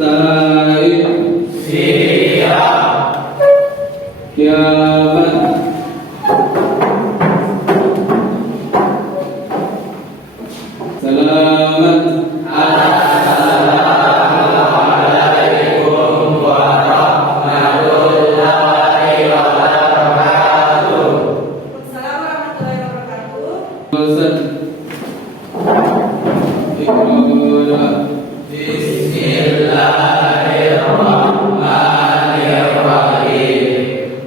Saib. Siap. Kiamat. Selamat. Assalamualaikum warahmatullahi wabarakatuh. Assalamualaikum warahmatullahi wabarakatuh. Bosan. Iqra. Bismillahirrahmanirrahim.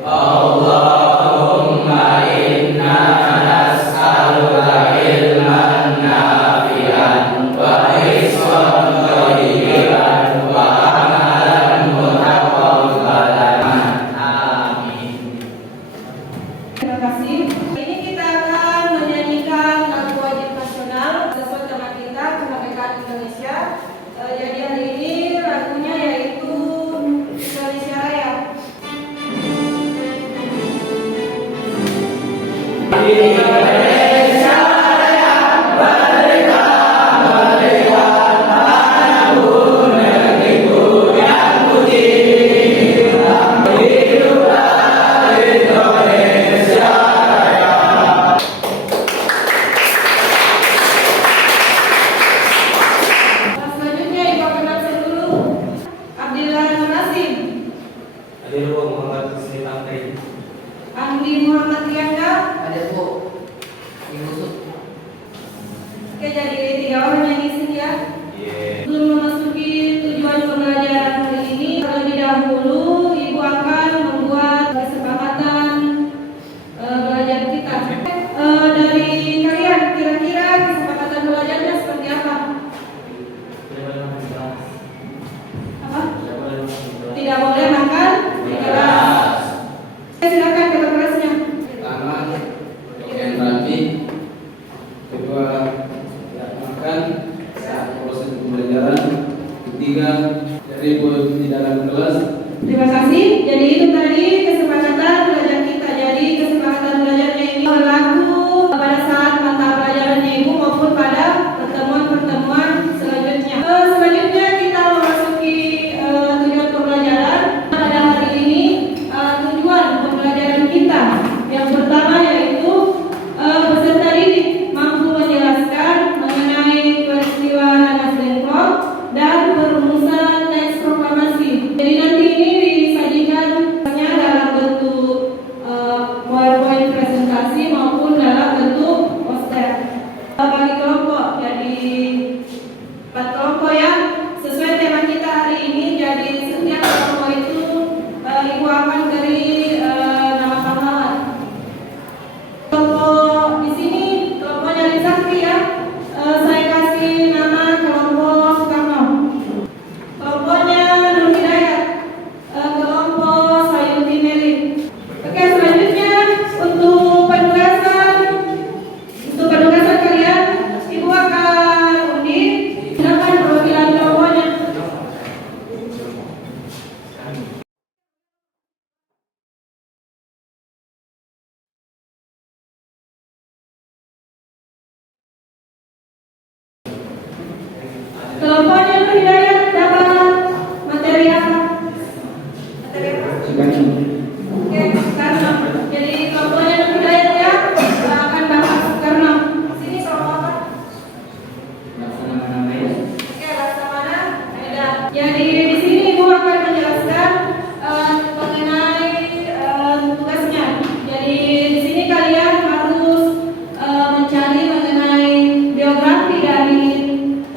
Allahumma inna nas'aluka ilman nafi'an wa rizqan thayyiban wa amalan mutaqabbalan. Amin. Terima kasih. Ini kita akan menyanyikan lagu wajib nasional sesuai tema kita kemerdekaan Indonesia. Jadi hari ini lagunya yaitu Indonesia Raya. Indonesia Raya, merdeka, merdeka, manapun negeriku yang ku cinta. Hiduplah Indonesia Raya. Selanjutnya Ibu akan absen dulu. Abdillah Nasim, Hadir Bu Muhammad Husni Fakri. Andi Muhammad Rianda. Ada Bu, Ibu Sut. Oke, jadi 3 orang yang isi ya. Iya. Sebelum memasuki tujuan pembelajaran hari ini, terlebih dahulu Ibu akan membuat kesepakatan belajar kita. Dari kalian, kira-kira kesepakatan belajarnya seperti apa? Apa? Tidak boleh makan di kelas. Silakan kata kelasnya. Pertama, pakaian rapi. Kedua, tidak makan saat proses pembelajaran. Ketiga, ribut di dalam kelas. Terima kasih. Jadi itu tadi kesepakatan belajar kita. Jadi kesepakatan belajarnya ini berlaku pada saat mata pelajarannya Ibu maupun pada pertemuan-pertemuan selanjutnya. Selanjutnya kita memasuki tujuan pembelajaran. Pada hari ini tujuan pembelajaran kita yang pertama yaitu peserta didik mampu menjelaskan mengenai peristiwa Nanas Dengklok dan perumusan teks proklamasi. Jadi nanti ini disajikan dalam bentuk PowerPoint presentasi maupun dalam bentuk poster. Bagi kelompok, jadi 4 kelompok ya. Sesuai tema kita hari ini, jadi setiap kelompok itu Ibu akan beri nama pahlawan. Kelompok di sini kelompoknya Risakti ya. Saya kasih nama kelompok Soekarno. Kelompoknya Nur Hidayat. Kelompok Sayuti Meli. Oke, selanjutnya untuk penugasan kalian, Ibu akan undi. Silakan perwakilan kelompoknya. Kelompoknya Nur Hidayat dapat materi apa? Materi apa? Soekarno. Oke, Soekarno. Jadi kelompoknya Nur Hidayat ya akan bahas Soekarno. Sini kelompok apa? Laksamana Medan. Oke, Laksamana Medan. Jadi di sini Ibu akan menjelaskan mengenai tugasnya. Jadi di sini kalian harus mencari mengenai biografi dari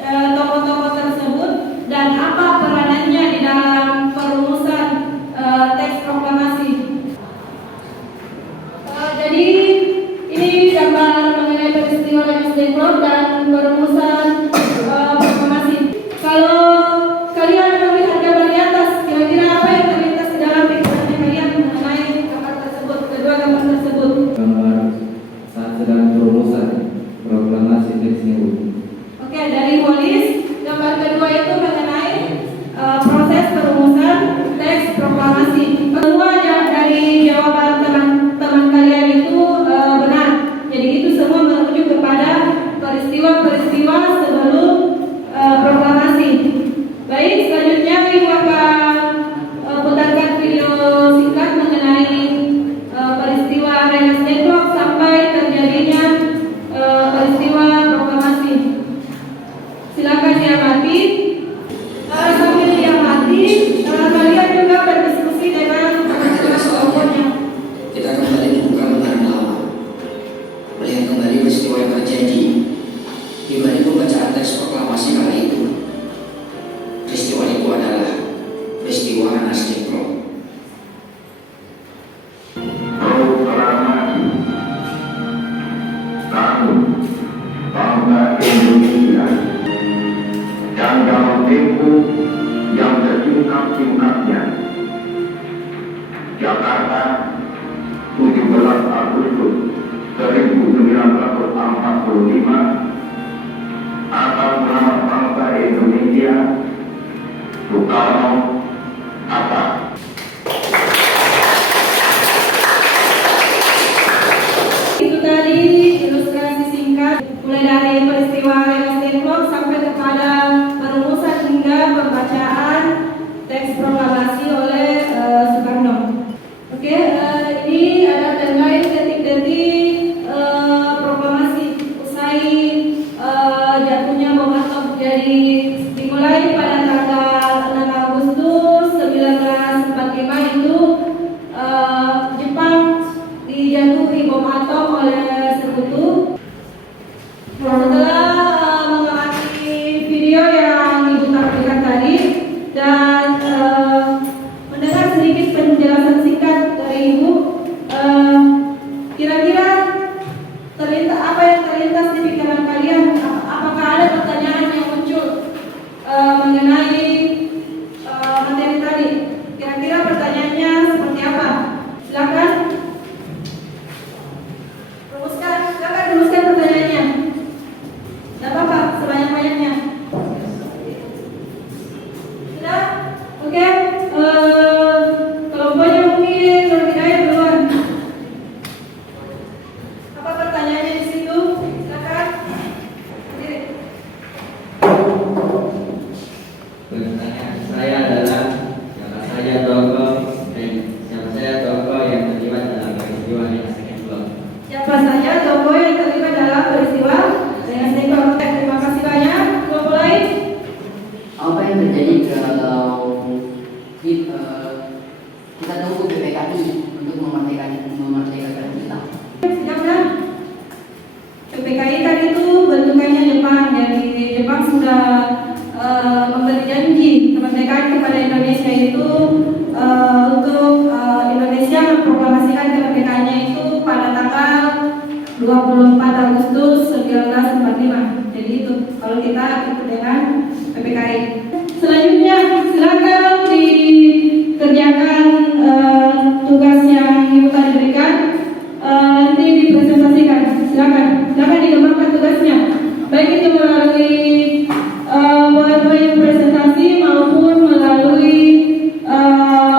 tokoh-tokoh tersebut dan apa peranannya di dalam perumusan teks proklamasi. Jadi ini gambar mengenai peristiwa Nanas Dengklok dan perumusan proklamasi. Kalau kalian melihat gambar di atas, kira-kira apa yang terlintas di dalam pikiran kalian mengenai gambar tersebut, kedua gambar tersebut? Gambar saat sedang perumusan proklamasi teks NU. Oke, dari Molis, gambar kedua itu mengenai proses perumusan teks proklamasi. Semua dari jawaban teman-teman kalian itu benar. Jadi itu semua merujuk kepada peristiwa-peristiwa peristiwa yang terjadi di balik pembacaan teks proklamasi kala itu. Peristiwa itu adalah peristiwa Anas Dikro. Proklamasi Tahun Bangsa Indonesia dan dalam tempo yang sesingkat-singkatnya. Jakarta, 17 Agustus 1945. Atas nama bangsa Indonesia, Soekarno Hatta. Itu tadi ilustrasi singkat mulai dari peristiwa Anas Dikro sampai kepada perumusan hingga pembacaan teks proklamasi oleh Soekarno. Oke, ini ada timeline detik-detik proklamasi usai jatuhnya bom atom. Jadi dimulai pada tanggal 6 Agustus 1945 itu Jepang dijatuhi bom atom oleh sekutu. Setelah mengamati video yang Ibu tampilkan tadi dan mendengar sedikit penjelasan singkat dari Ibu, kira-kira terlintas apa yang terlintas di pikiran kalian? Apakah ada pertanyaan yang muncul mengenai materi tadi? Kira-kira pertanyaannya seperti apa? Silakan. Silakan rumuskan pertanyaannya. Tidak apa-apa, sebanyak-banyaknya. Sudah? Oke. Kelompoknya mungkin Nur Hidayat duluan. Apa pertanyaannya di situ? Silakan. Berdiri. Pertanyaan saya adalah siapa saja tokoh yang terlibat dalam peristiwa Anas Dikro? Siapa saja tokoh yang terlibat dalam peristiwa Anas Dikro? Terima kasih banyak. Kelompok lain? Apa yang terjadi kalau kita tunggu PPKI untuk memerdekakan kita? Silakan. PPKI tadi itu bentukannya Jepang. Jadi Jepang sudah memberi janji kemerdekaan kepada Indonesia itu untuk Indonesia memproklamasikan kemerdekaannya itu pada tanggal 24 Agustus 1945. Jadi itu kalau kita ikut dengan PPKI. Selanjutnya silakan dikerjakan tugas yang Ibu tadi berikan, nanti dipresentasikan. Silakan dikembangkan tugasnya, baik itu melalui PowerPoint presentasi maupun melalui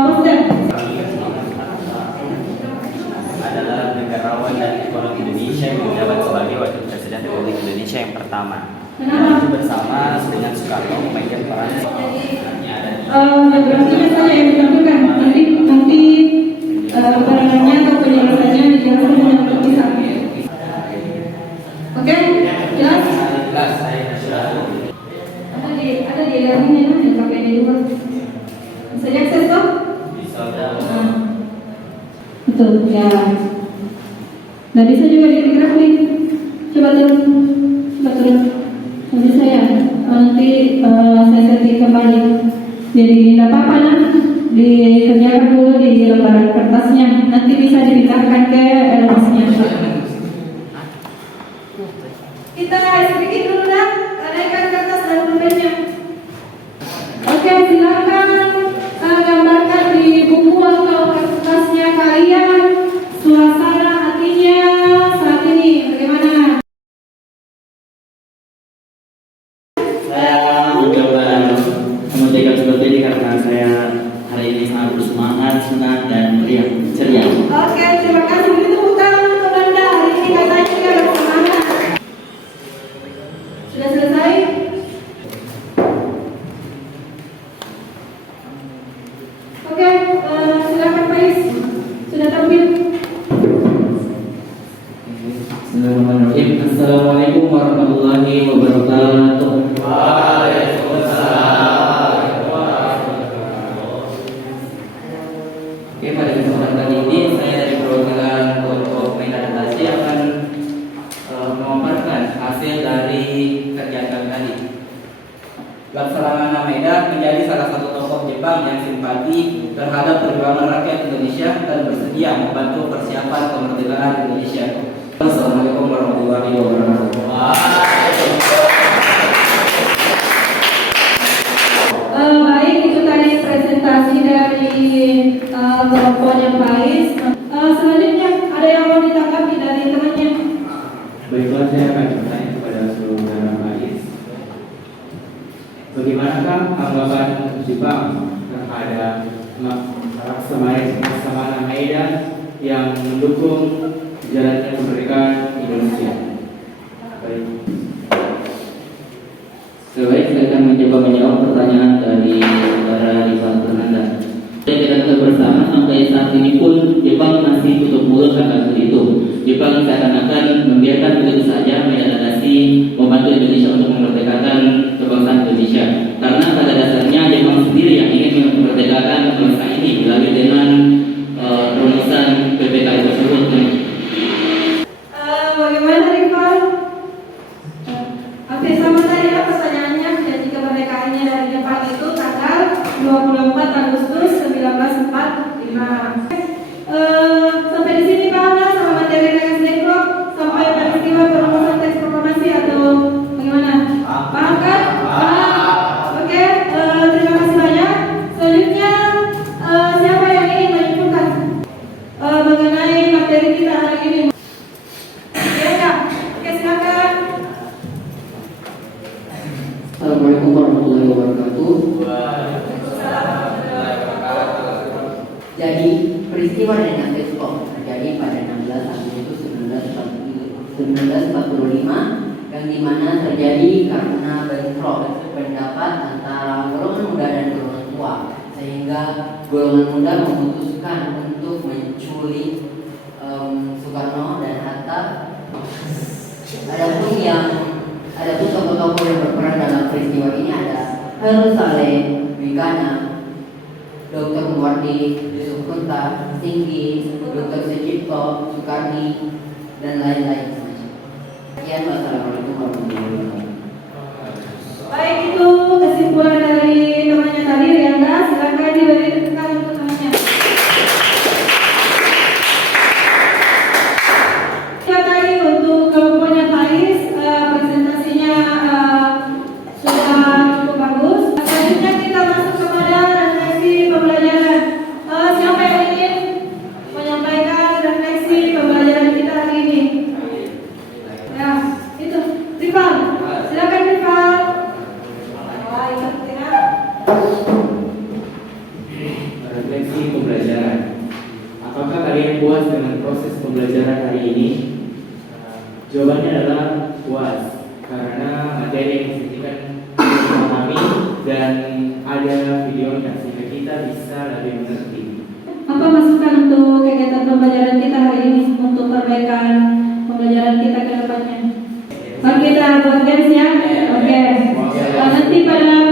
poster. Adalah negarawan dan ekonomi Indonesia yang menjabat sebagai Wakil Presiden Republik Indonesia yang pertama. Kenapa? Bersama dengan Soekarno memainkan peran Biografinya saja yang ditampilkan, nanti peranannya atau penjelasannya dijelaskan dengan terpisah. Oke, jelas? jelas saya nasional. Ada di learning yang pakai di luar. Bisa diakses toh? Bisa Betul ya. Nggak bisa juga digerak nih. Coba turun. Nggak bisa ya. Nanti saya setting kembali. Jadi tidak apa-apa nah. Dikerjakan dulu di lembaran kertasnya. Nanti bisa dipindahkan ke LMS-nya. Kita sedikit dulu dah. Naikkan kertas dan pulpennya. Oke, silakan gambarkan di buku atau kertasnya kalian suasana hatinya saat ini bagaimana? Saya mencoba mengerjakan seperti ini karena saya hari ini sangat bersemangat, senang dan ceria. Oke, terima kasih. Begitu bukan untuk Anda. Hari ini katanya juga bersemangat. Sudah selesai? Oke, silakan Pak Is. Sudah tampil. Bismillahirrahmanirrahim. Assalamualaikum warahmatullahi wabarakatuh. Oke, pada kesempatan kali ini saya dari perwakilan kelompok Medan Asia akan Laksamana Maeda menjadi salah satu tokoh Jepang yang simpati terhadap perjuangan rakyat Indonesia dan bersedia membantu persiapan kemerdekaan Indonesia. Assalamualaikum warahmatullahi wabarakatuh. Baik, itu tadi presentasi dari kelompoknya Pais. Selanjutnya ada yang mau ditanggapi dari temannya? Baiklah, saya akan bertanya kepada saudara Pais. Bagaimanakah anggapan Jepang terhadap Laksamana Maeda yang mendukung jalannya kemerdekaan Indonesia? Baik. Baik, saya akan mencoba menjawab pertanyaan dari saudara Rifan Fernanda. Kita tetap bersama sampai saat ini pun Jepang masih tutup mulut akan hal itu. Jepang seakan-akan membiarkan begitu saja Maeda membantu Indonesia untuk memerdekakan kebangsaan Indonesia. Karena pada dasarnya Jepang sendiri yang ingin memerdekakan bangsa ini melalui dengan rumusan PPKI tersebut. Bagaimana Rifan? Oke, sama tadi ya pertanyaannya. Jadi kemerdekaannya dari Jepang itu tanggal 24 Agustus 1945. Sampai di sini paham nggak sama materi Rex Dekro sampai peristiwa perumusan teks proklamasi atau bagaimana? Paham kan? Oke, terima kasih banyak. Selanjutnya siapa yang ingin menyimpulkan mengenai materi kita hari ini? Ya, oke silakan. Assalamualaikum warahmatullahi wabarakatuh. Jadi peristiwa Renasdensko terjadi pada 16 Agustus 1945 yang dimana terjadi karena bentrok pendapat antara golongan muda dan golongan tua, sehingga golongan muda memutuskan untuk menculik Soekarno dan Hatta. Adapun tokoh-tokoh yang berperan dalam peristiwa ini ada Heru Saleh, Wikana, Dr. Muwardi, Yusuf Kunta, Singgi, Dr. Sucipto, Soekarni, dan lain-lain semacam. Sekian, wassalamualaikum warahmatullahi wabarakatuh. Baik, itu kesimpulan dari temannya tadi, Rianda. Silakan diberi tekan untuk temannya. Ya, tadi untuk kelompoknya Pais, presentasinya sudah cukup bagus. Selanjutnya kita masuk kepada refleksi pembelajaran. Siapa yang ingin menyampaikan refleksi pembelajaran kita hari ini? Ya, itu Rifan. Silakan Rifan. Refleksi pembelajaran. Apakah kalian puas dengan proses pembelajaran hari ini? Jawabannya adalah puas, karena materi yang disajikan dipahami dan ada videonya sehingga kita bisa lebih mengerti. Apa masukan untuk kegiatan pembelajaran kita hari ini untuk perbaikan pembelajaran kita ke depannya? Oke, kita buat games ya. Oke. Nanti pada